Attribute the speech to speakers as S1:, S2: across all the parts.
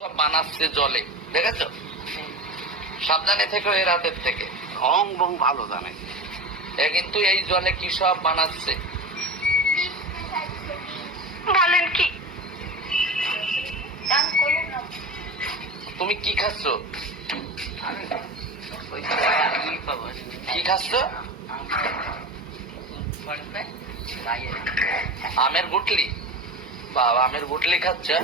S1: সব বানাচ্ছে জলে দেখেছ? সাবধানে থেকো এর হাতের থেকে।
S2: বং ভালো জানে।
S1: এ কিন্তু এই জলে কি সব বানাচ্ছে
S3: বলেন কি?
S1: তুমি কি খাচ্ছ? কি খাচ্ছ? আমের গুটলি। বাবা আমের গুটলি খাচ্ছে?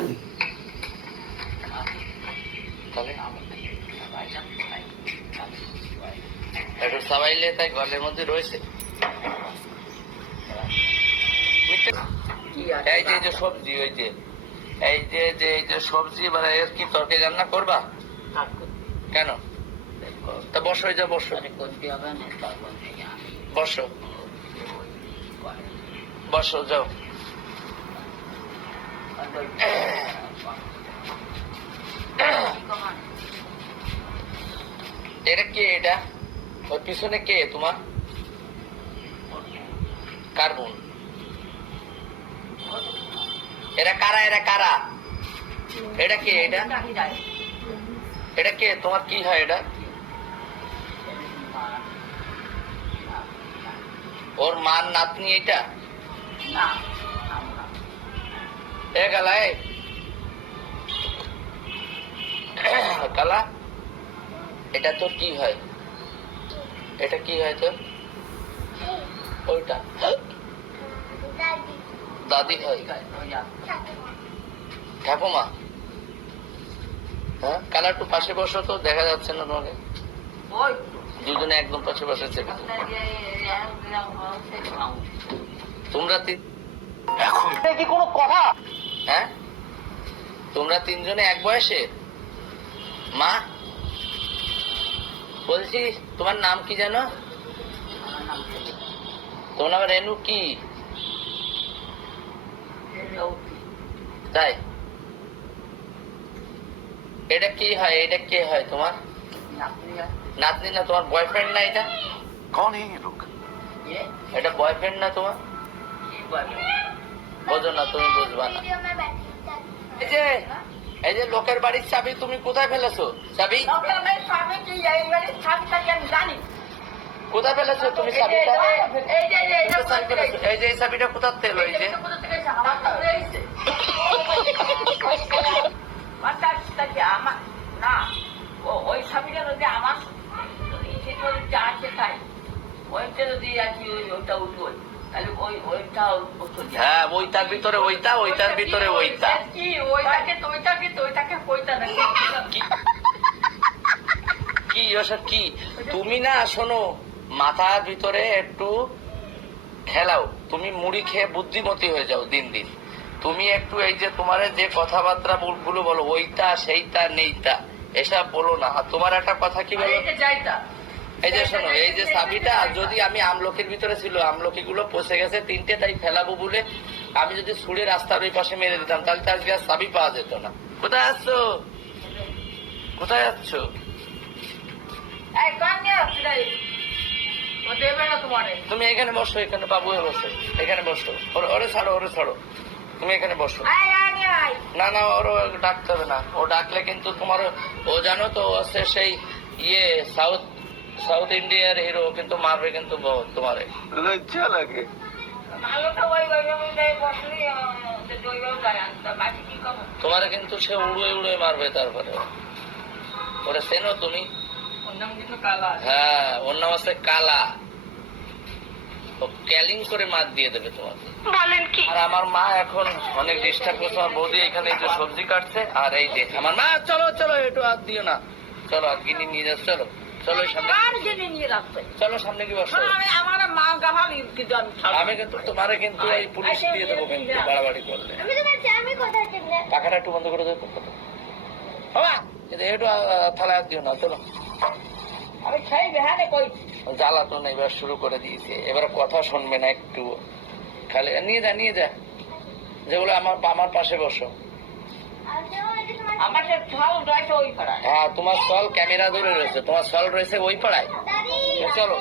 S1: একটু সাবাইলে তাই ঘরের মধ্যে রয়েছে। এই যে যে সবজি, ওই যে, এই যে যে, এই যে সবজি এবার এর কি তরকারি রান্না করবা? কেন? তা বসো যে বসো। বসো। বসো, যাও। এটা কে এটা? ওর পিছনে কে? তোমার? কার্বন। এরা কারা? এরা কারা? এটা কে এটা? এটা কে? তোমার কি হয় এটা? ওর মার নাতনি এটা? এ এ কালা? এটা তোর কি হয়? এটা কি হয় তোর? ওইটা। দাদি হয়। ঠাকুমা। হ্যাঁ? কালা একটু পাশে বসো তো দেখা যাচ্ছে না তোমাকে। দুজনে একদম পাশে বসেছে তোমরা তিন
S2: এখন।
S1: কি কোনো কথা? হ্যাঁ? তোমরা তিনজনে এক বয়সে? মা? বলছি তোমার নাম কি জানো তোমার নাম রেনু কি? তাই? এটা কি হয়? এটা কে হয় তোমার? নাতনি না তোমার বয়ফ্রেন্ড না এটা?
S2: কোন লোক?
S1: এটা বয়ফ্রেন্ড না তোমার? বোঝো না তুমি বুঝবা না। এই যে এই যে লোকের বাড়ির চাবি তুমি কোথায় ফেলেছো চাবি কোথায় ফেলেছো তুমি চাবিটা কোথায় চাবি ফেলেছো? এই যে এই চাবিটা কোথার তেল এই যে
S3: ওই ছবিটা যদি আমার সেটা যা আছে তাই ওইটা যদি আর কি ওই ওইটা উঠবো
S1: হ্যাঁ ওইটার ভিতরে ওইটা ওইটার ভিতরে ওইটা।
S3: কি
S1: ওসব কি? তুমি না শোনো মাথার ভিতরে একটু খেলাও। তুমি মুড়ি খেয়ে বুদ্ধিমতী হয়ে যাও দিন দিন। তুমি একটু এই যে তোমার যে কথাবার্তা গুলো বলো ওইটা সেইটা নেইটা এসব বলো না। তোমার একটা কথা কি বলো?
S3: যাইতা
S1: এই যে শোনো এই যে চাবিটা যদি আমি আমলকির ভিতরে ছিল আমলকি গুলো পচে গেছে তিনটে তাই ফেলাবো বলে আমি যদি ছুড়ে রাস্তার ওই পাশে মেরে দিতাম তাহলে তো আজকে চাবি পাওয়া যেত না। কোথায় আসছো কোথায়
S3: তোমারে।
S1: তুমি এখানে বসো এখানে বাবু বসো এখানে বসো। ওরে- ছাড়ো ওরে ছাড়ো। তুমি এখানে বসো। না না ওর ডাকতে হবে না। ও ডাকলে কিন্তু তোমার ও জানো তো সেই ইয়ে সাউথ সাউথ ইন্ডিয়ার হিরো কিন্তু মারবে কিন্তু তোমারে।
S3: লজ্জা লাগে।
S1: তোমারে কিন্তু সে উড়ে উড়ে মারবে তারপরে। ওরে চেনো তুমি। হ্যাঁ ওর নাম আছে কালা। ও ক্যালিং করে মাছ দিয়ে দেবে তোমাকে।
S3: বলেন কি?
S1: আর আমার মা এখন অনেক ডিস্টার্ব করছে। আমার বৌদি এখানে যে সবজি কাটছে আর এই যে আমার মা চলো চলো একটু হাত দিও না। চলো আর গিনি নিয়ে যাস চলো। চলো সামনে।
S3: কার জেনে নিয়ে রাখতে
S1: চলো সামনে কি বসো।
S3: আমি আমার মা গাভাল কিন্তু আমি
S1: আমি কিন্তু তোমারে কিন্তু এই পুলিশ দিয়ে দেবো কিন্তু বাড়াবাড়ি করলে।
S4: আমি তো বলছি আমি কোথায় চিনলে
S1: টাকাটা একটু বন্ধ করে দেবো বাবা এটা একটু দিও না চলো।
S3: আমি সেই বেহানে কই?
S1: জ্বালাতন এবার শুরু করে দিয়েছে। এবার কথা শুনবে না একটু। খালি নিয়ে যা নিয়ে যা। যেগুলো আমার আমার পাশে বসো। হ্যাঁ তোমার সল ক্যামেরা ধরে রয়েছে তোমার সল রয়েছে ওই পাড়ায়। চলো।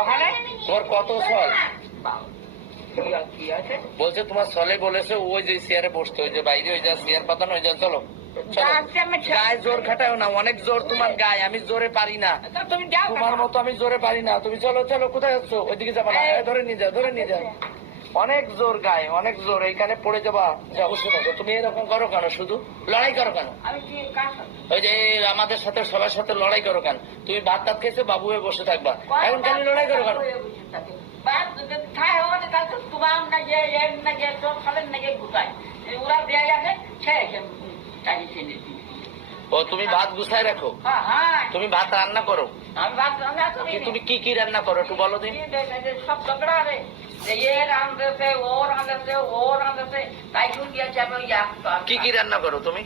S3: ওখানে?
S1: তোমার কত সল
S3: কি আর- কি আছে?
S1: বলছে তোমার সলে বলেছে ওই যে চেয়ারে বসতে ওই যে বাইরে ওই যে চেয়ার পাতানো ওই যে চলো। চলো।
S3: আমি ছেড়ে-
S1: গায়ে জোর খাটাও না অনেক জোর তোমার গায়ে আমি জোরে পারি না।
S3: তুমি যাও
S1: তোমার মতো আমি জোরে পারি না। তুমি চলো চলো কোথায় যাচ্ছ? ওইদিকে যাবা না। ধরে নিয়ে যাও ধরে নিয়ে যাও। অনেক জোর গায়ে অনেক জোর এইখানে পড়ে যাবা যাও বসে থাকো তুমি এরকম করো কেন শুধু? লড়াই করো কেন? ওই যে আমাদের সাথে সবার সাথে লড়াই করো কেন? তুমি ভাত টাত খেয়েছো বাবু হয়ে বসে থাকবা। এখন খালি লড়াই করো কেন?
S3: যে যে যে
S1: ও তুমি ভাত গুছাই রাখো?
S3: হ্যাঁ হ্যাঁ।
S1: তুমি ভাত রান্না করো?
S3: আমি ভাত রান্না
S1: তুমি কি কি রান্না করো একটু বলো দিন।
S3: সব
S1: কি কি রান্না করো তুমি?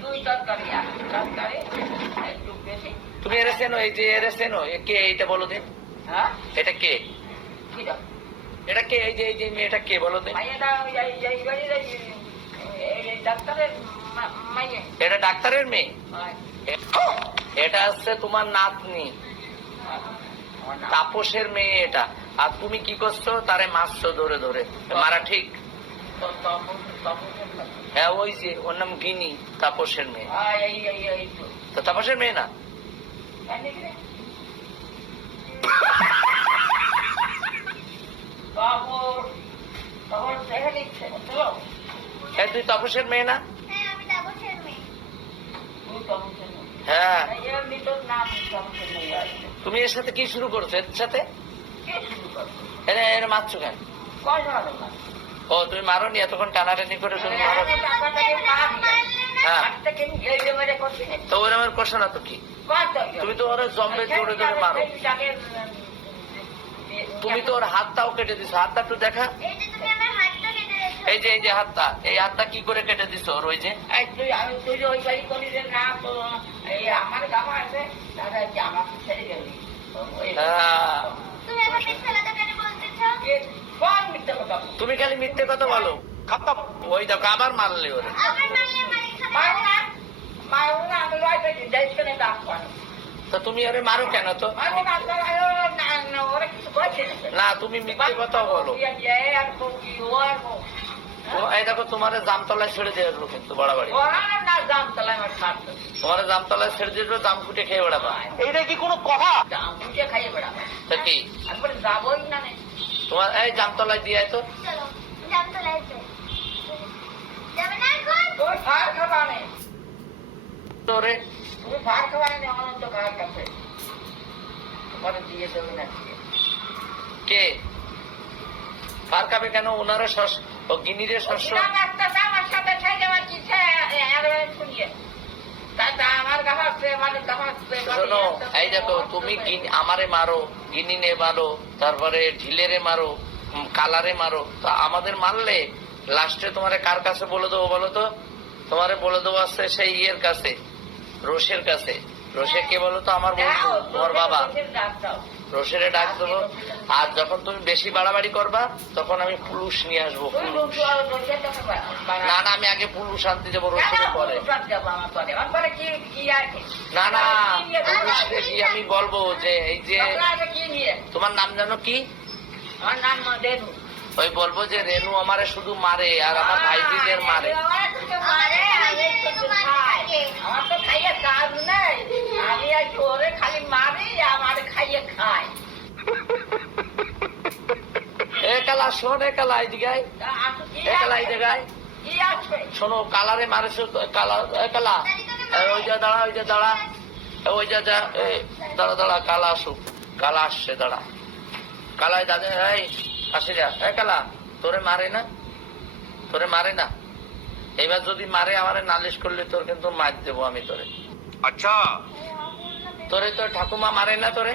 S1: তুমি এরে চেনো এই যে এরে চেনো কে এইটা বলো দিন।
S3: হ্যাঁ?
S1: এটা কে? এটা কে? এই যে এই যে মেয়েটা কে বলো দিন। এটা ডাক্তারের মেয়ে? এটা হচ্ছে তোমার নাতনি। তাপসের মেয়ে এটা। আর তুমি কি করছ? তারে মারছো ধরে ধরে। মারা ঠিক। হ্যাঁ ওই যে, ওর নাম গিনি, তাপসের মেয়ে।
S3: তো
S1: তাপসের মেয়ে না? হ্যাঁ তুই তাপসের মেয়ে না?
S4: হ্যাঁ।
S1: তুমি এর সাথে কি শুরু করছ? এর সাথে? মারছো কেন? ও তুমি মারো নি এতক্ষণ টানাটানি করে তুমি মারো
S3: মারি।
S1: হ্যাঁ।
S3: না।
S1: তো আমার তো কি? তুমি তো ওরা জম্বে জোরে জোরে মারো।
S3: সেই টাকে, উম,
S1: তুমি তো ওর হাতটাও কেটে দিছো। হাতটা একটু দেখা।
S4: এই যে আমার
S1: এই যে হাতটা এই হাতটা কি করে কেটে দিছো ওর ওই যে?
S3: আমার জামা আছে দাদা জামা ছেড়ে গেলি
S1: হ্যাঁ।
S4: তুমি
S1: খালি মিথ্যে কথা বলো। ওই দেখো আবার মারলে ওরে। তো তুমি ওরে মারো কেন তো?
S3: না, না, না, ওরা কিছু করেছে না।
S1: না তুমি মিথ্যে কথা বলো। এই দেখো তোমার জামতলায় ছেড়ে দিয়ে আসব কিন্তু বাড়াবাড়ি।
S3: ওরা না জাম তলায় আমার ছাড়তো।
S1: তোমার জামতলায় ছেড়ে দিয়ে আসব, জাম ফুটে খেয়ে বেড়াবা।
S2: এইটা কি কোনো কথা?
S3: জাম ফুটে খাইয়ে বেড়াবো।
S1: কি?
S3: একবার না
S1: তোমার এই জামতলায় দিয়ে তো।
S4: চলো জাম তো লাগছে যাবে না এখন?
S3: ফার খাবা নে।
S1: তোরে।
S3: তুমি ফার খাবা নে, অনন্ত কার কাছে। তোমারে দিয়ে দেবে না।
S1: কে? ফার খাবে কেন? ওনারা শস ও গিনিরে শস্য।
S3: সাথে কি শুনিয়ে। আমার
S1: শোনো এই দেখো তুমি গিন- আমারে মারো গিনিনে মারো তারপরে ঢিলেরে মারো কালারে মারো। তা আমাদের মারলে লাস্টে তোমারে কার কাছে বলে দেবো বলো তো? তোমারে বলে দেবো আছে সেই ইয়ের কাছে রোষের কাছে। রোষে কে বলো তো? আমার বন্ধু তোমার বাবা।
S3: রোষের ডাক
S1: ডাক দেবো। আর যখন তুমি বেশি বাড়াবাড়ি করবা তখন আমি পুলুষ নিয়ে আসব পুলুষ। না। না আমি আগে পুলুষ আনতে যাব রোষের পরে? না না পুলুষকে গিয়ে আমি বলব যে এই যে
S3: তোমরা
S1: নাম জানো কি?
S3: আমার নাম দেনু।
S1: ওই বলব যে রেনু আমারে শুধু মারে আর আমার ভাইজিদের মারে।
S3: আমার তো। আমার খাইয়ে কাজ নেই আমি আর ওরে খালি মারি আমার খাইয়ে খাই
S1: এ কালা এই দিকে আয়।
S3: তা আসো কি
S1: এ কালা এই জায়গায়? শোনো কালারে মারেছো কালা এ কালা ওই যা দাঁড়া ওই যা দাঁড়া। ওই যা যা দাঁড়া দাঁড়া কালা আসুক। কালা আসছে দাঁড়া। কালাই দাদা এই আসে যা। এ কালা তোরে মারে না? তোরে মারে না? এবার যদি মারে আমারে নালিশ করলে তোর কিন্তু মার দেবো আমি তোরে।
S2: আচ্ছা।
S1: তোরে তোর ঠাকুমা মারে না তোরে?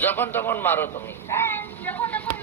S1: যখন তখন মারো তুমি।
S4: হ্যাঁ, যখন তখন